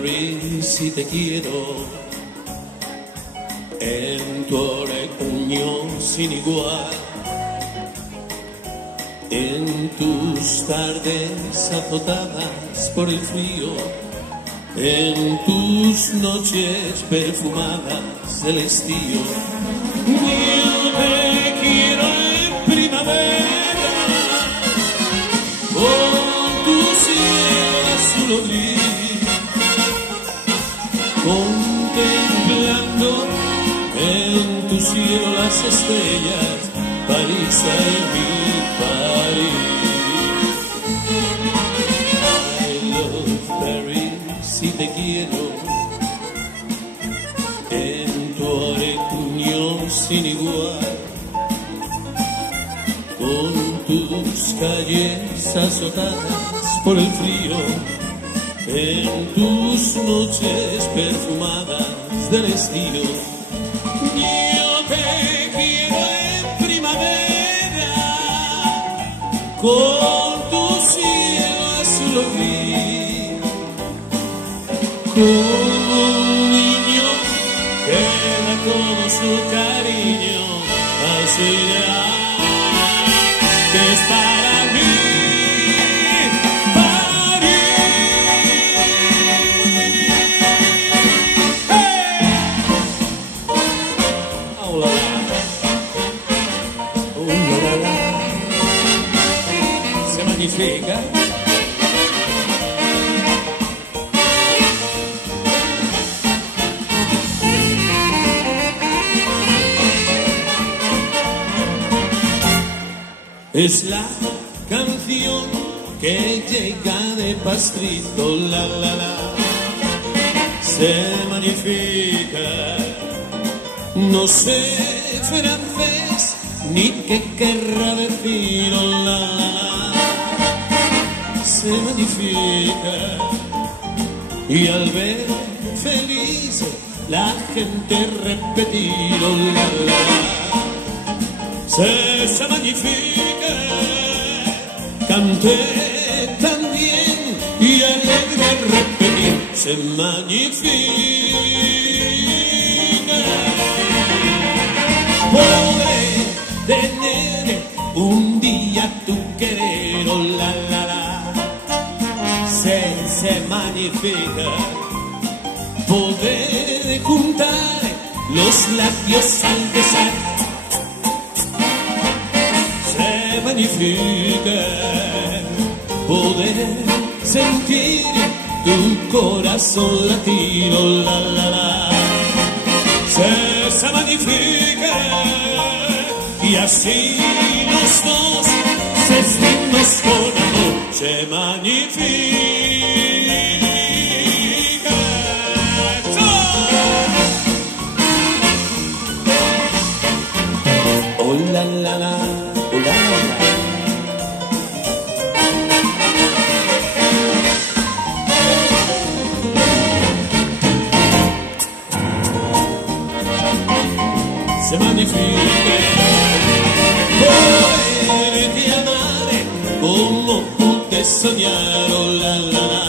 Paris si te quiero, en tu orejuño sin igual, en tus tardes azotadas por el frío, en tus noches perfumadas del estío. Yo te quiero en primavera, con tu cielo azul gris, contemplando en tu cielo las estrellas, París en mi París. I love Paris si te quiero, en tu orejuño sin igual, con tus calles azotadas por el frío, en tus noches perfumadas del estío. Yo te quiero en primavera, con tu cielo azul gris, como un niño que da todo su cariño así que es para mí. Se magnifica. Es la canción que llega de Pastrito, la la la, se magnifica. No sé francés ni qué querrá decir, oh, la la la, se magnifica. Y al ver feliz la gente repetir, oh, la la la, se magnifica. Canté también y alegre repetir, se magnifica. Podré tener un día tu querer, oh, la la la, se magnifica. Poder juntar los labios al besar, se magnifica. Poder sentir tu corazón latir, oh, la la la, se magnifica. Y así los dos sentimos con amor, se magnifica. Oh la la la, oh la la la. Se magnifica. Poderte amar como pude soñar, oh la la la.